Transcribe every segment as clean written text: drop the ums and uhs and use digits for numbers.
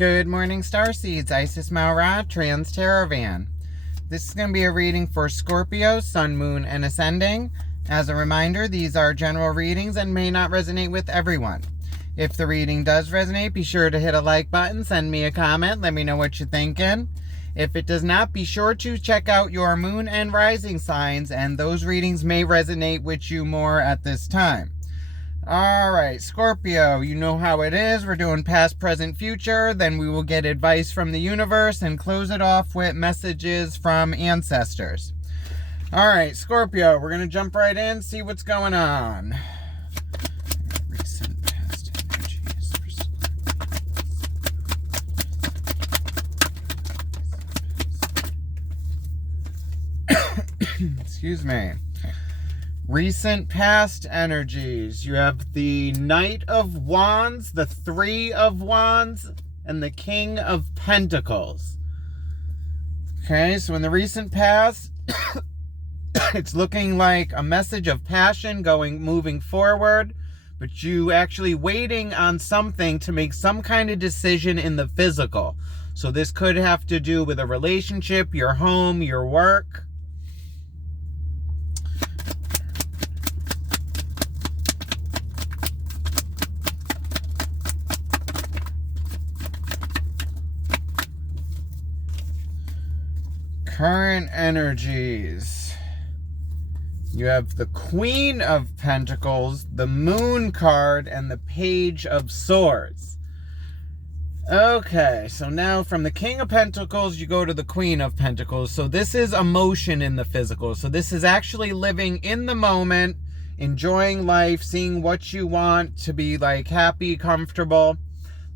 Good morning, Starseeds. Isis Maura, Trans Teravan. This is going to be a reading for Scorpio, Sun, Moon, and Ascending. As a reminder, these are general readings and may not resonate with everyone. If the reading does resonate, be sure to hit a like button, send me a comment, let me know what you're thinking. If it does not, be sure to check out your moon and rising signs, and those readings may resonate with you more at this time. Alright, Scorpio, you know how it is. We're doing past, present, future. Then we will get advice from the universe and close it off with messages from ancestors. Alright, Scorpio, we're going to jump right in, see what's going on. Recent past energies for Scorpio. Excuse me. Recent past energies. You have the Knight of Wands, the Three of Wands, and the King of Pentacles. Okay, so in the recent past, it's looking like a message of passion moving forward, but you actually waiting on something to make some kind of decision in the physical. So this could have to do with a relationship, your home, your work. Current energies. You have the Queen of Pentacles, the Moon card, and the Page of Swords. Okay, so now from the King of Pentacles, you go to the Queen of Pentacles. So this is emotion in the physical. So this is actually living in the moment, enjoying life, seeing what you want to be like happy, comfortable.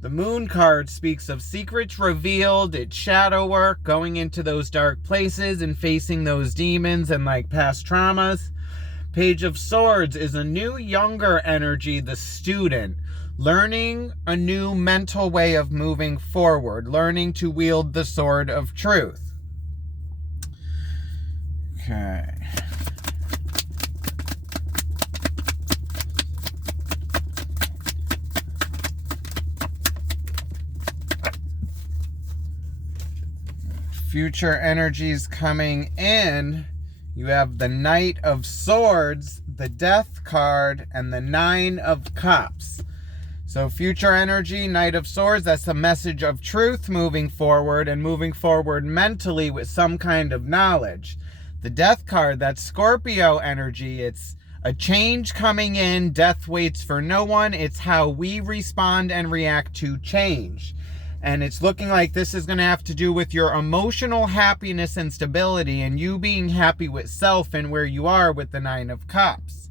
The Moon card speaks of secrets revealed, it's shadow work, going into those dark places and facing those demons and like past traumas. Page of Swords is a new, younger energy, the student, learning a new mental way of moving forward, learning to wield the sword of truth. Okay. Future energies coming in. You have the Knight of Swords, the Death card, and the Nine of Cups. So future energy, Knight of Swords, that's the message of truth moving forward and moving forward mentally with some kind of knowledge. The Death card, that's Scorpio energy. It's a change coming in. Death waits for no one. It's how we respond and react to change. And it's looking like this is going to have to do with your emotional happiness and stability and you being happy with self and where you are with the Nine of Cups.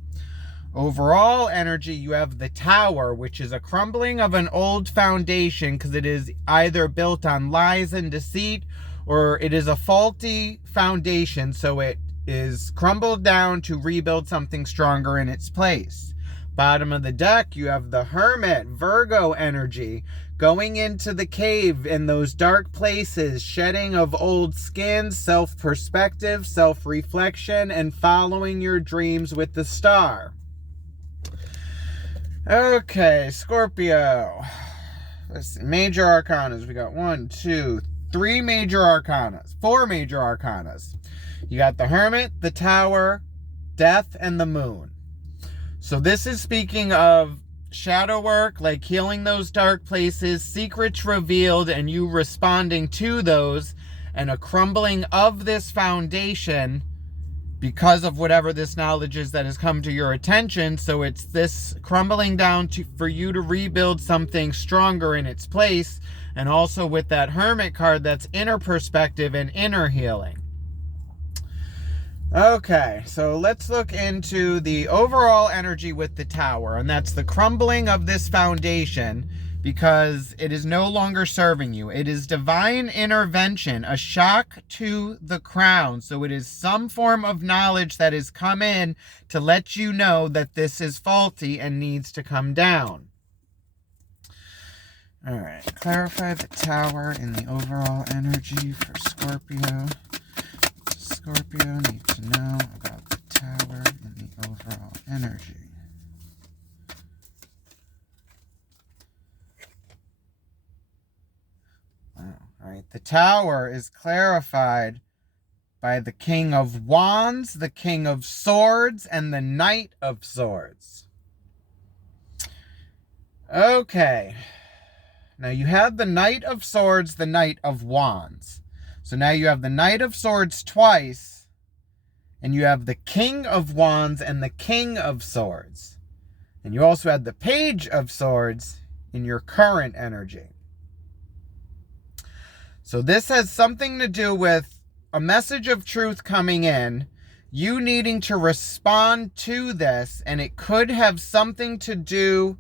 Overall energy, you have the Tower, which is a crumbling of an old foundation because it is either built on lies and deceit or it is a faulty foundation, so it is crumbled down to rebuild something stronger in its place. Bottom of the deck, you have the Hermit, Virgo energy, going into the cave in those dark places, shedding of old skin, self-perspective, self-reflection, and following your dreams with the star. Okay, Scorpio. Let's see, major arcanas. We got 4 major arcanas. You got the Hermit, the Tower, Death, and the Moon. So this is speaking of shadow work, like healing those dark places, secrets revealed, and you responding to those, and a crumbling of this foundation because of whatever this knowledge is that has come to your attention. So it's this crumbling down for you to rebuild something stronger in its place, and also with that Hermit card, that's inner perspective and inner healing. Okay, so let's look into the overall energy with the Tower, and that's the crumbling of this foundation because it is no longer serving you. It is divine intervention, a shock to the crown. So it is some form of knowledge that has come in to let you know that this is faulty and needs to come down. All right, clarify the Tower in the overall energy for Scorpio. Scorpio need to know about the Tower and the overall energy. All right, the Tower is clarified by the King of Wands, the King of Swords, and the Knight of Swords. Okay. Now you have the Knight of Swords, the Knight of Wands. So now you have the Knight of Swords twice, and you have the King of Wands and the King of Swords. And you also had the Page of Swords in your current energy. So this has something to do with a message of truth coming in, you needing to respond to this, and it could have something to do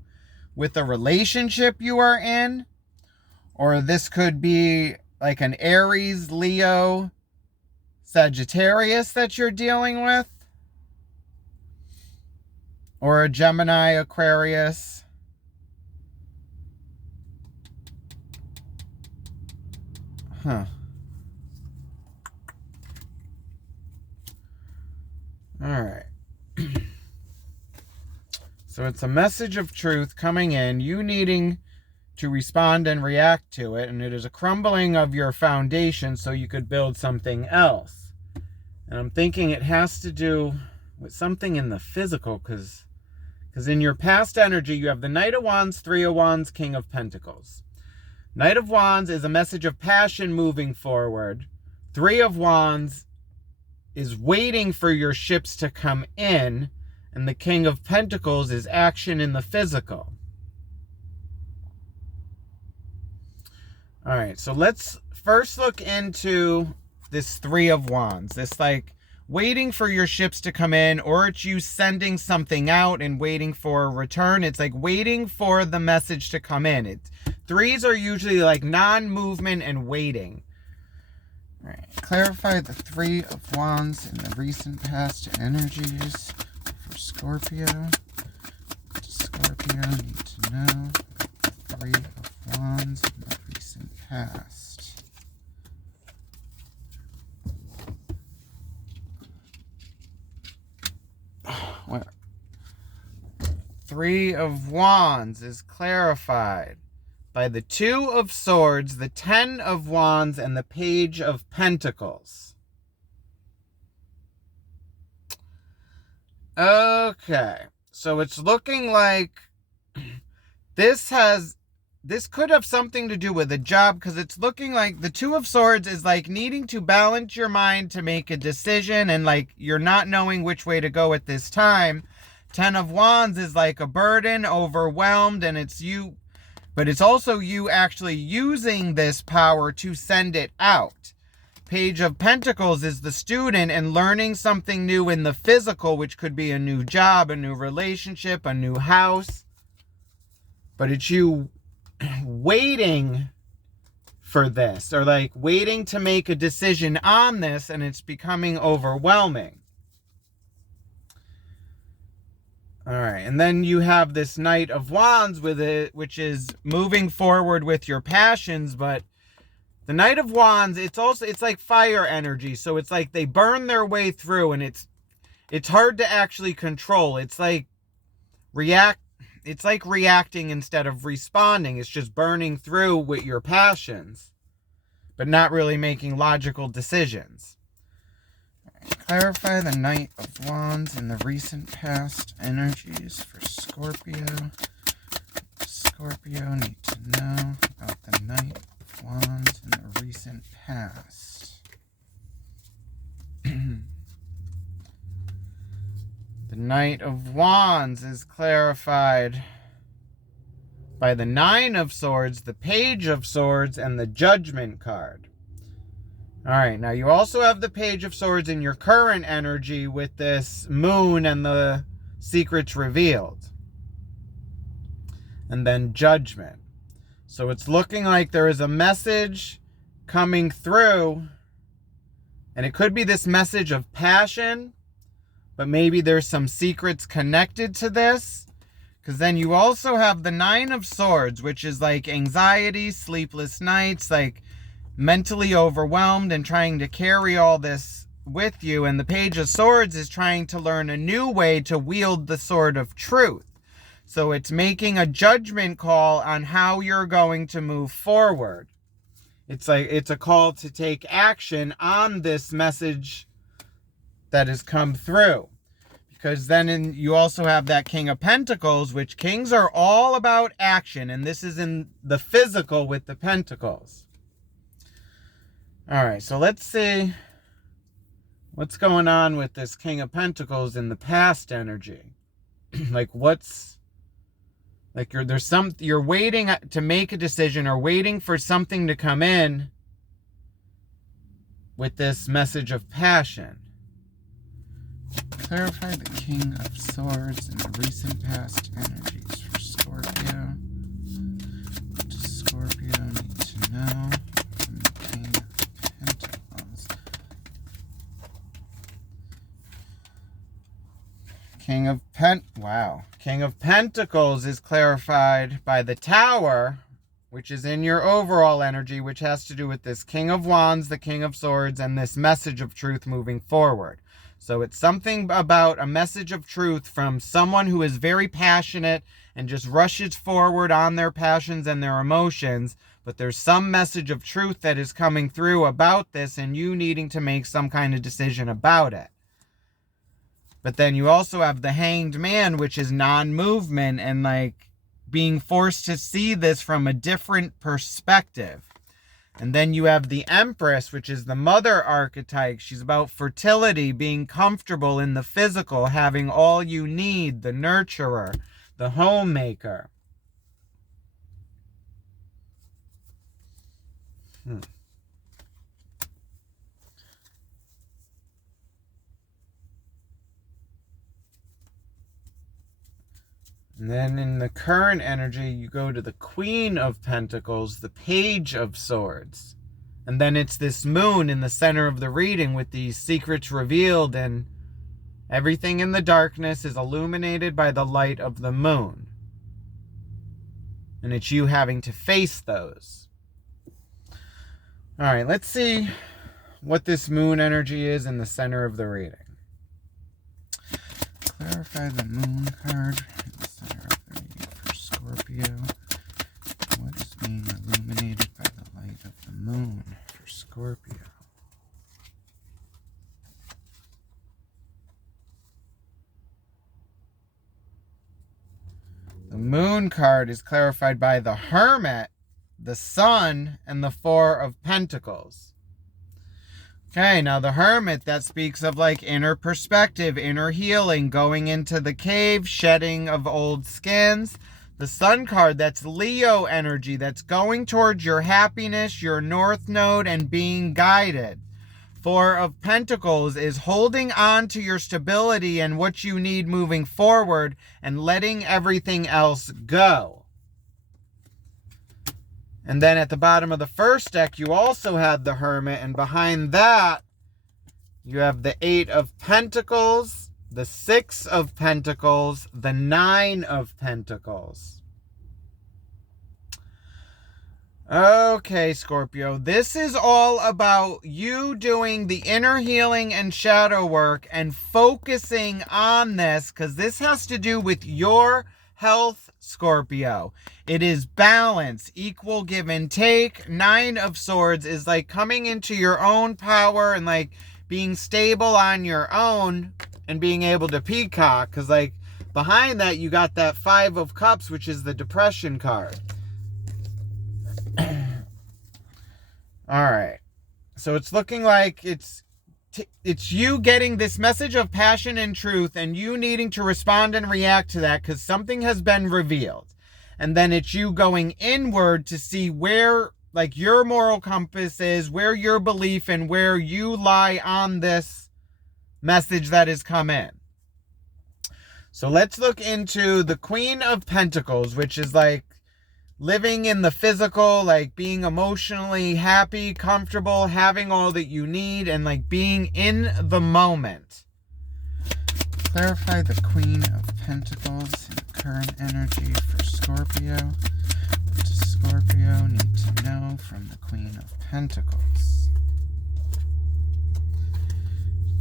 with a relationship you are in, or this could be like an Aries, Leo, Sagittarius that you're dealing with, or a Gemini, Aquarius. Huh. All right. So it's a message of truth coming in, you needing to respond and react to it, and it is a crumbling of your foundation so you could build something else. And I'm thinking it has to do with something in the physical, because in your past energy, you have the Knight of Wands, Three of Wands, King of Pentacles. Knight of Wands is a message of passion moving forward. Three of Wands is waiting for your ships to come in, and the King of Pentacles is action in the physical. All right, so let's first look into this Three of Wands. This like waiting for your ships to come in, or it's you sending something out and waiting for a return. It's like waiting for the message to come in. Threes are usually like non-movement and waiting. All right, clarify the Three of Wands in the recent past energies for Scorpio. Scorpio need to know the Three of Wands in the recent past. Where? Three of Wands is clarified by the Two of Swords, the Ten of Wands, and the Page of Pentacles. Okay, so it's looking like this could have something to do with a job, because it's looking like the Two of Swords is like needing to balance your mind to make a decision, and like you're not knowing which way to go at this time. Ten of Wands is like a burden, overwhelmed, and it's you. But it's also you actually using this power to send it out. Page of Pentacles is the student and learning something new in the physical, which could be a new job, a new relationship, a new house. But it's you waiting for this, or like waiting to make a decision on this, and it's becoming overwhelming. All right, and then you have this Knight of Wands with it, which is moving forward with your passions, but the Knight of Wands, it's like fire energy, so it's like they burn their way through, and it's hard to actually control. It's like reacting instead of responding. It's just burning through with your passions, but not really making logical decisions. Clarify the Knight of Wands in the recent past energies for Scorpio. Scorpio need to know about the Knight of Wands in the recent past. The Knight of Wands is clarified by the Nine of Swords, the Page of Swords, and the Judgment card. All right, now you also have the Page of Swords in your current energy with this Moon and the Secrets Revealed. And then Judgment. So it's looking like there is a message coming through, and it could be this message of passion, but maybe there's some secrets connected to this, because then you also have the Nine of Swords, which is like anxiety, sleepless nights, like mentally overwhelmed and trying to carry all this with you. And the Page of Swords is trying to learn a new way to wield the sword of truth. So it's making a judgment call on how you're going to move forward. It's like it's a call to take action on this message that has come through. Because then you also have that King of Pentacles, which kings are all about action. And this is in the physical with the pentacles. All right, so let's see what's going on with this King of Pentacles in the past energy. Like what's, like you're waiting to make a decision or waiting for something to come in with this message of passion. Clarify the King of Swords in the recent past energies for Scorpio. What does Scorpio need to know from the King of Pentacles? King of Pentacles is clarified by the Tower, which is in your overall energy, which has to do with this King of Wands, the King of Swords, and this message of truth moving forward. So it's something about a message of truth from someone who is very passionate and just rushes forward on their passions and their emotions. But there's some message of truth that is coming through about this and you needing to make some kind of decision about it. But then you also have the Hanged Man, which is non-movement and like being forced to see this from a different perspective. And then you have the Empress, which is the mother archetype. She's about fertility, being comfortable in the physical, having all you need, the nurturer, the homemaker. And then in the current energy, you go to the Queen of Pentacles, the Page of Swords. And then it's this moon in the center of the reading with these secrets revealed, and everything in the darkness is illuminated by the light of the moon. And it's you having to face those. All right, let's see what this moon energy is in the center of the reading. Clarify the moon card in the center of the reading for Scorpio. What is being illuminated by the light of the moon for Scorpio? The moon card is clarified by the Hermit, the Sun, and the Four of Pentacles. Okay, now the Hermit, that speaks of like inner perspective, inner healing, going into the cave, shedding of old skins. The Sun card, that's Leo energy, that's going towards your happiness, your North Node, and being guided. Four of Pentacles is holding on to your stability and what you need moving forward and letting everything else go. And then at the bottom of the first deck, you also had the Hermit. And behind that, you have the Eight of Pentacles, the Six of Pentacles, the Nine of Pentacles. Okay, Scorpio, this is all about you doing the inner healing and shadow work and focusing on this, because this has to do with your health, Scorpio. It is balance, equal give and take. Nine of Swords is like coming into your own power and like being stable on your own and being able to peacock. Because like behind that, you got that Five of Cups, which is the depression card. All right. So it's looking like it's you getting this message of passion and truth and you needing to respond and react to that because something has been revealed. And then it's you going inward to see where like your moral compass is, where your belief and where you lie on this message that has come in. So let's look into the Queen of Pentacles, which is like living in the physical, like being emotionally happy, comfortable, having all that you need, and like being in the moment. Clarify the Queen of Pentacles in current energy for Scorpio. What does Scorpio need to know from the Queen of Pentacles?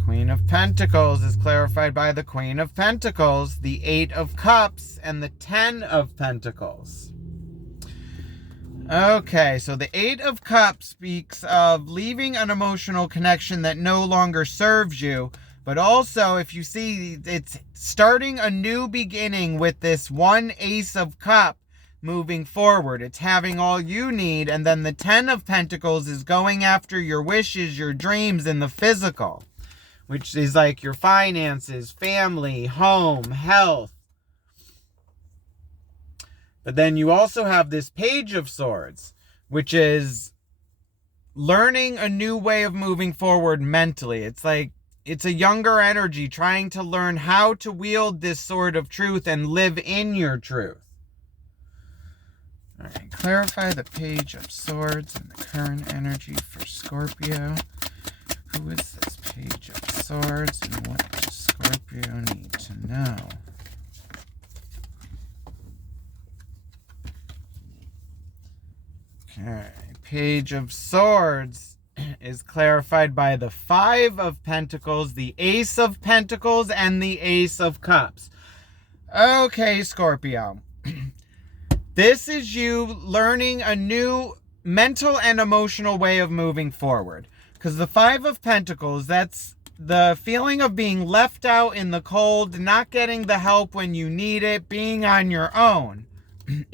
Queen of Pentacles is clarified by the Queen of Pentacles, the Eight of Cups, and the Ten of Pentacles. Okay, so the Eight of Cups speaks of leaving an emotional connection that no longer serves you. But also, if you see, it's starting a new beginning with this one Ace of Cup moving forward. It's having all you need. And then the Ten of Pentacles is going after your wishes, your dreams, and the physical, which is like your finances, family, home, health. But then you also have this Page of Swords, which is learning a new way of moving forward mentally. It's like, it's a younger energy trying to learn how to wield this sword of truth and live in your truth. All right, clarify the Page of Swords and the current energy for Scorpio. Who is this Page of Swords and what does Scorpio need to know? Okay, Page of Swords is clarified by the Five of Pentacles, the Ace of Pentacles, and the Ace of Cups. Okay, Scorpio. This is you learning a new mental and emotional way of moving forward. Because the Five of Pentacles, that's the feeling of being left out in the cold, not getting the help when you need it, being on your own.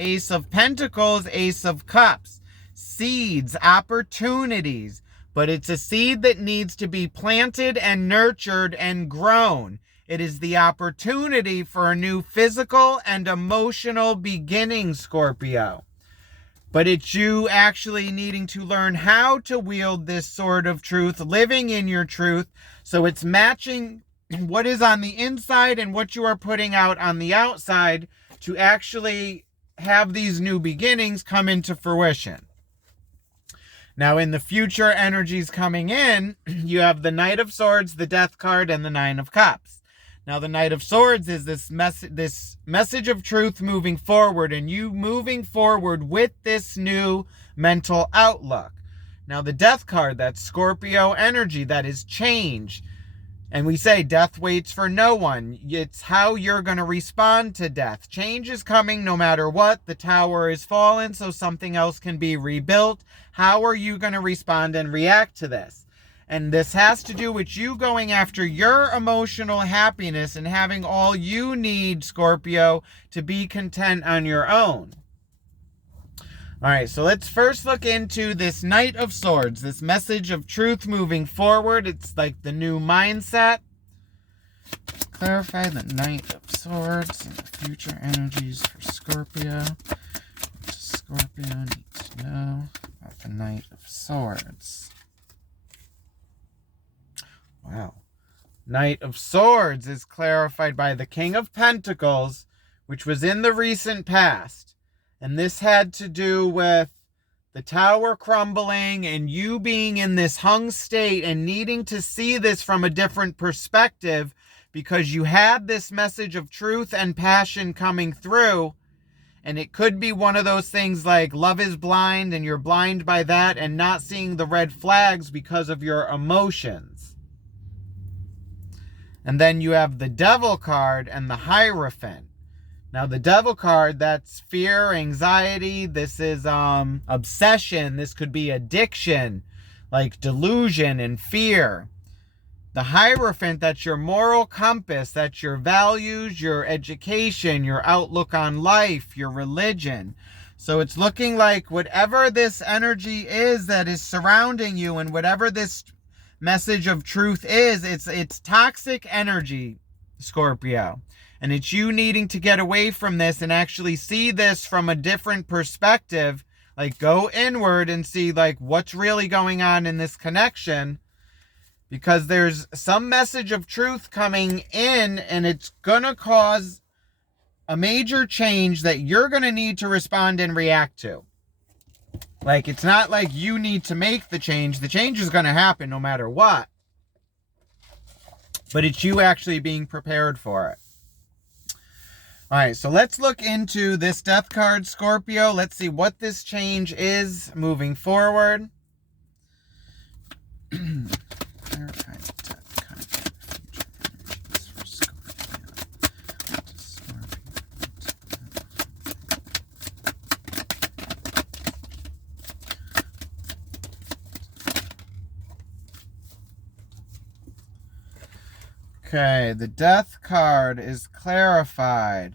Ace of Pentacles, Ace of Cups. Seeds, opportunities. But it's a seed that needs to be planted and nurtured and grown. It is the opportunity for a new physical and emotional beginning, Scorpio. But it's you actually needing to learn how to wield this sword of truth, living in your truth, so it's matching what is on the inside and what you are putting out on the outside to actually have these new beginnings come into fruition. Now, in the future energies coming in, you have the Knight of Swords, the Death card, and the Nine of Cups. Now, the Knight of Swords is this message of truth moving forward, and you moving forward with this new mental outlook. Now, the Death card, that's Scorpio energy, that is change. And we say death waits for no one. It's how you're going to respond to death. Change is coming no matter what. The tower is fallen, so something else can be rebuilt. How are you going to respond and react to this? And this has to do with you going after your emotional happiness and having all you need, Scorpio, to be content on your own. All right, so let's first look into this Knight of Swords, this message of truth moving forward. It's like the new mindset. Clarify the Knight of Swords and the future energies for Scorpio. What does Scorpio need to know about the Knight of Swords? Wow. Knight of Swords is clarified by the King of Pentacles, which was in the recent past. And this had to do with the tower crumbling and you being in this hung state and needing to see this from a different perspective because you had this message of truth and passion coming through. And it could be one of those things like love is blind and you're blind by that and not seeing the red flags because of your emotions. And then you have the Devil card and the Hierophant. Now, the Devil card, that's fear, anxiety. This is obsession. This could be addiction, like delusion and fear. The Hierophant, that's your moral compass. That's your values, your education, your outlook on life, your religion. So it's looking like whatever this energy is that is surrounding you and whatever this message of truth is, it's toxic energy, Scorpio. And it's you needing to get away from this and actually see this from a different perspective. Like go inward and see like what's really going on in this connection. Because there's some message of truth coming in and it's going to cause a major change that you're going to need to respond and react to. Like it's not like you need to make the change. The change is going to happen no matter what. But it's you actually being prepared for it. All right, so let's look into this Death card, Scorpio. Let's see what this change is moving forward. Clarify the Death card for future energies for Scorpio. What does Scorpio need to know? Okay, the Death card is clarified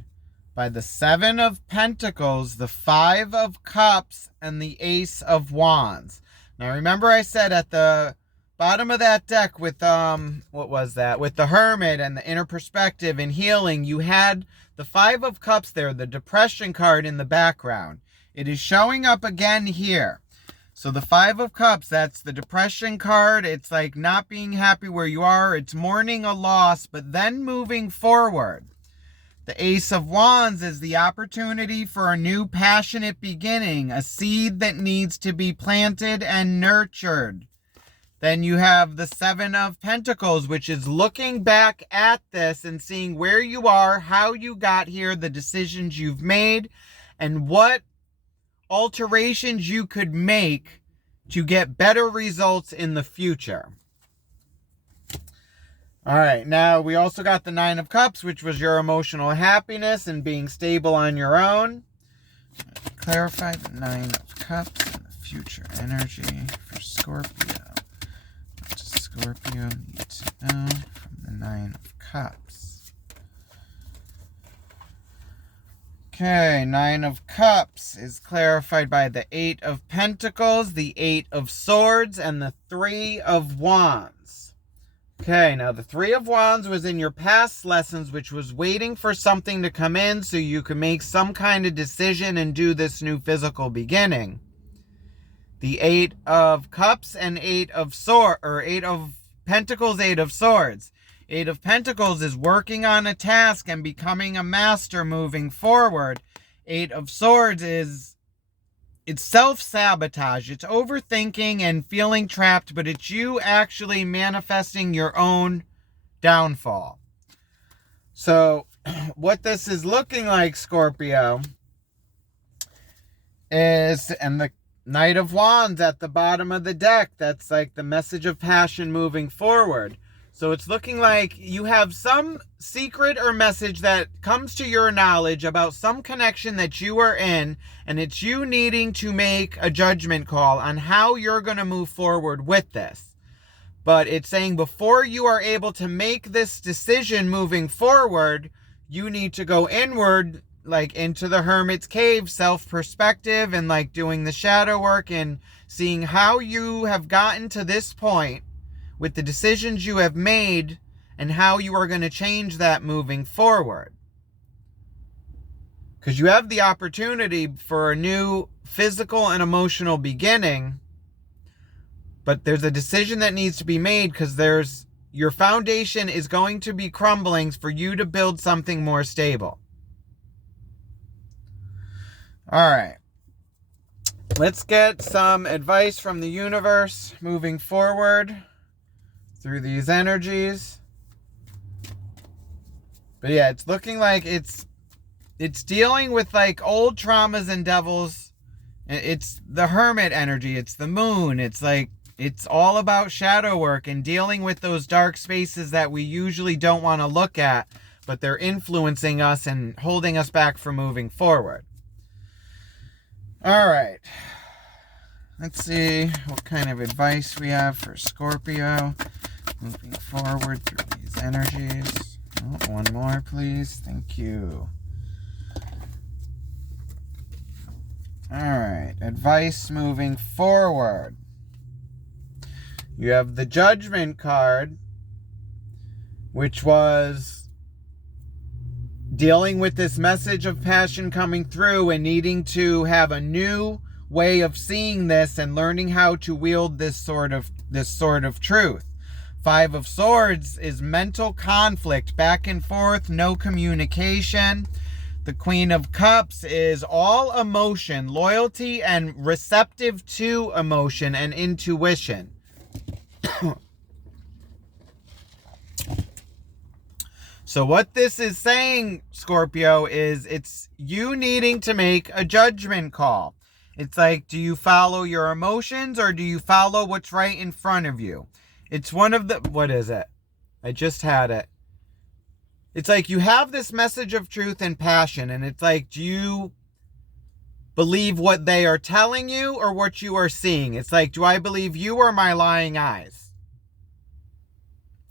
by the Seven of Pentacles, the Five of Cups, and the Ace of Wands. Now remember I said at the bottom of that deck with, what was that? With the Hermit and the Inner Perspective and Healing, you had the Five of Cups there, the Depression card in the background. It is showing up again here. So the Five of Cups, that's the depression card. It's like not being happy where you are. It's mourning a loss, but then moving forward. The Ace of Wands is the opportunity for a new passionate beginning, a seed that needs to be planted and nurtured. Then you have the Seven of Pentacles, which is looking back at this and seeing where you are, how you got here, the decisions you've made, and what alterations you could make to get better results in the future. All right, now we also got the Nine of Cups, which was your emotional happiness and being stable on your own. Clarify the Nine of Cups and the future energy for Scorpio. What does Scorpio need to know from the Nine of Cups? Okay, Nine of Cups is clarified by the Eight of Pentacles, the Eight of Swords, and the Three of Wands. Okay, now the Three of Wands was in your past lessons, which was waiting for something to come in so you could make some kind of decision and do this new physical beginning. The Eight of Cups and Eight of Pentacles, Eight of Swords. Eight of Pentacles is working on a task and becoming a master moving forward. Eight of Swords it's self-sabotage. It's overthinking and feeling trapped, but it's you actually manifesting your own downfall. So what this is looking like, Scorpio, is, and the Knight of Wands at the bottom of the deck, that's like the message of passion moving forward. So it's looking like you have some secret or message that comes to your knowledge about some connection that you are in, and it's you needing to make a judgment call on how you're going to move forward with this. But it's saying before you are able to make this decision moving forward, you need to go inward, like into the Hermit's Cave, self-perspective, and like doing the shadow work and seeing how you have gotten to this point with the decisions you have made and how you are going to change that moving forward. Because you have the opportunity for a new physical and emotional beginning, but there's a decision that needs to be made because your foundation is going to be crumbling for you to build something more stable. All right. Let's get some advice from the universe moving forward through these energies. But yeah, it's looking like it's dealing with like old traumas and devils. It's the Hermit energy. It's the moon. It's like, it's all about shadow work and dealing with those dark spaces that we usually don't want to look at, but they're influencing us and holding us back from moving forward. All right. Let's see what kind of advice we have for Scorpio moving forward through these energies. Oh, one more, please. Thank you. All right. Advice moving forward. You have the Judgment card, which was dealing with this message of passion coming through and needing to have a new way of seeing this and learning how to wield this sort of truth. Five of Swords is mental conflict, back and forth, no communication. The Queen of Cups is all emotion, loyalty, and receptive to emotion and intuition. So what this is saying, Scorpio, is it's you needing to make a judgment call. It's like, do you follow your emotions or do you follow what's right in front of you? It's one of the, what is it? I just had it. It's like you have this message of truth and passion, and it's like, do you believe what they are telling you or what you are seeing? It's like, do I believe you or my lying eyes?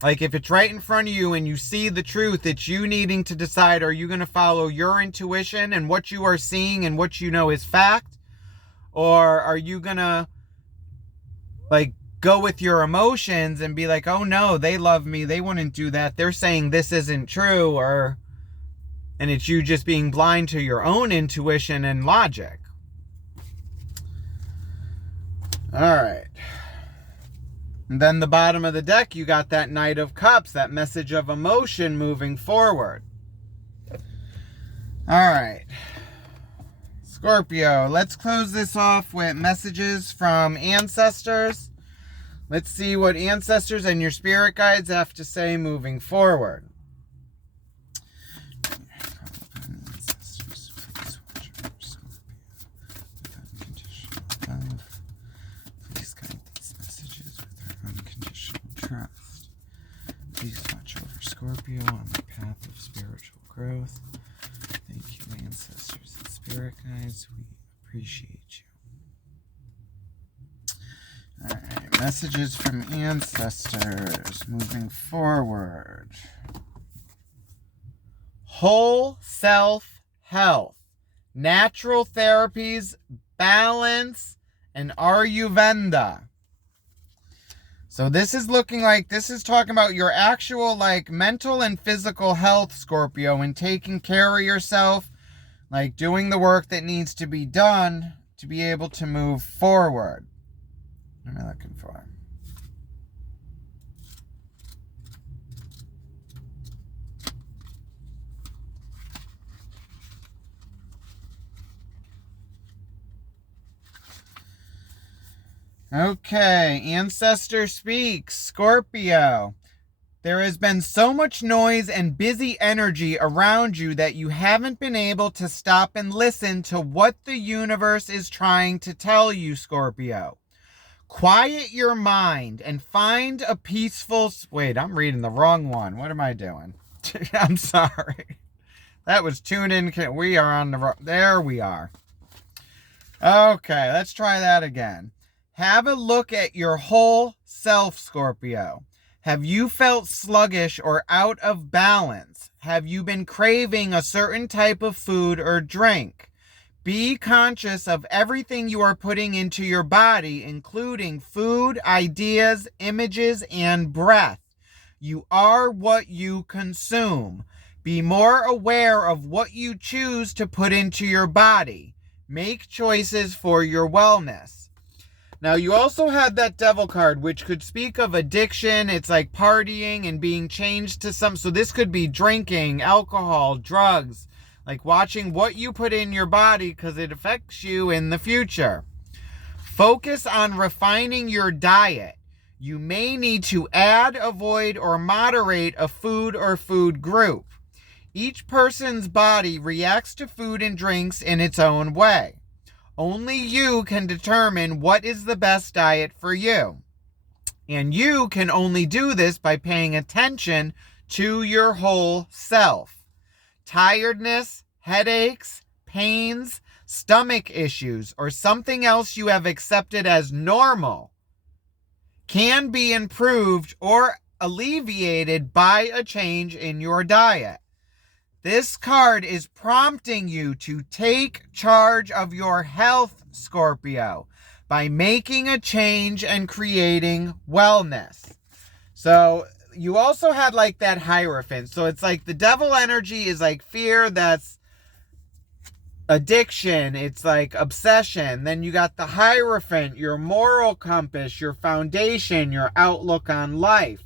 Like if it's right in front of you and you see the truth, it's you needing to decide, are you going to follow your intuition and what you are seeing and what you know is fact? Or are you going to like go with your emotions and be like, oh no, they love me, they wouldn't do that, they're saying this isn't true, and it's you just being blind to your own intuition and logic. All right. And then the bottom of the deck, you got that Knight of Cups, that message of emotion moving forward. All right. Scorpio, let's close this off with messages from ancestors. Let's see what ancestors and your spirit guides have to say moving forward. Please guide these messages with their unconditional trust. Please watch over Scorpio on the path of spiritual growth. Thank you, ancestors and spirit guides. We appreciate you. Alright, messages from ancestors moving forward. Whole self health, natural therapies, balance, and Ayurveda. So this is looking like, this is talking about your actual like mental and physical health, Scorpio, and taking care of yourself, like doing the work that needs to be done to be able to move forward. What am I looking for? Okay, Ancestor speaks, Scorpio. There has been so much noise and busy energy around you that you haven't been able to stop and listen to what the universe is trying to tell you, Scorpio. Quiet your mind and find a peaceful... Wait, I'm reading the wrong one. What am I doing? I'm sorry. That was tune in. We are on the wrong... There we are. Okay, let's try that again. Have a look at your whole self, Scorpio. Have you felt sluggish or out of balance? Have you been craving a certain type of food or drink? Be conscious of everything you are putting into your body, including food, ideas, images, and breath. You are what you consume. Be more aware of what you choose to put into your body. Make choices for your wellness. Now, you also had that Devil card, which could speak of addiction. It's like partying and being changed to some... So this could be drinking, alcohol, drugs. Like watching what you put in your body because it affects you in the future. Focus on refining your diet. You may need to add, avoid, or moderate a food or food group. Each person's body reacts to food and drinks in its own way. Only you can determine what is the best diet for you. And you can only do this by paying attention to your whole self. Tiredness, headaches, pains, stomach issues, or something else you have accepted as normal can be improved or alleviated by a change in your diet. This card is prompting you to take charge of your health, Scorpio, by making a change and creating wellness. So you also had like that Hierophant. So it's like the Devil energy is like fear, that's addiction, it's like obsession. Then you got the Hierophant, your moral compass, your foundation, your outlook on life.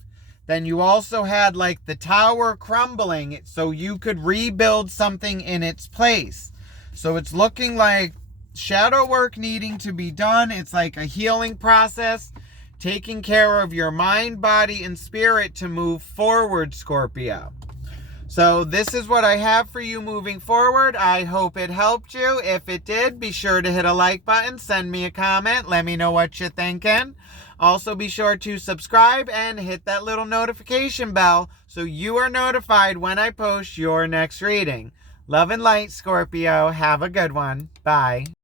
Then you also had like the tower crumbling so you could rebuild something in its place. So it's looking like shadow work needing to be done. It's like a healing process, taking care of your mind, body, and spirit to move forward, Scorpio. So this is what I have for you moving forward. I hope it helped you. If it did, be sure to hit a like button, send me a comment, let me know what you're thinking. Also, be sure to subscribe and hit that little notification bell so you are notified when I post your next reading. Love and light, Scorpio. Have a good one. Bye.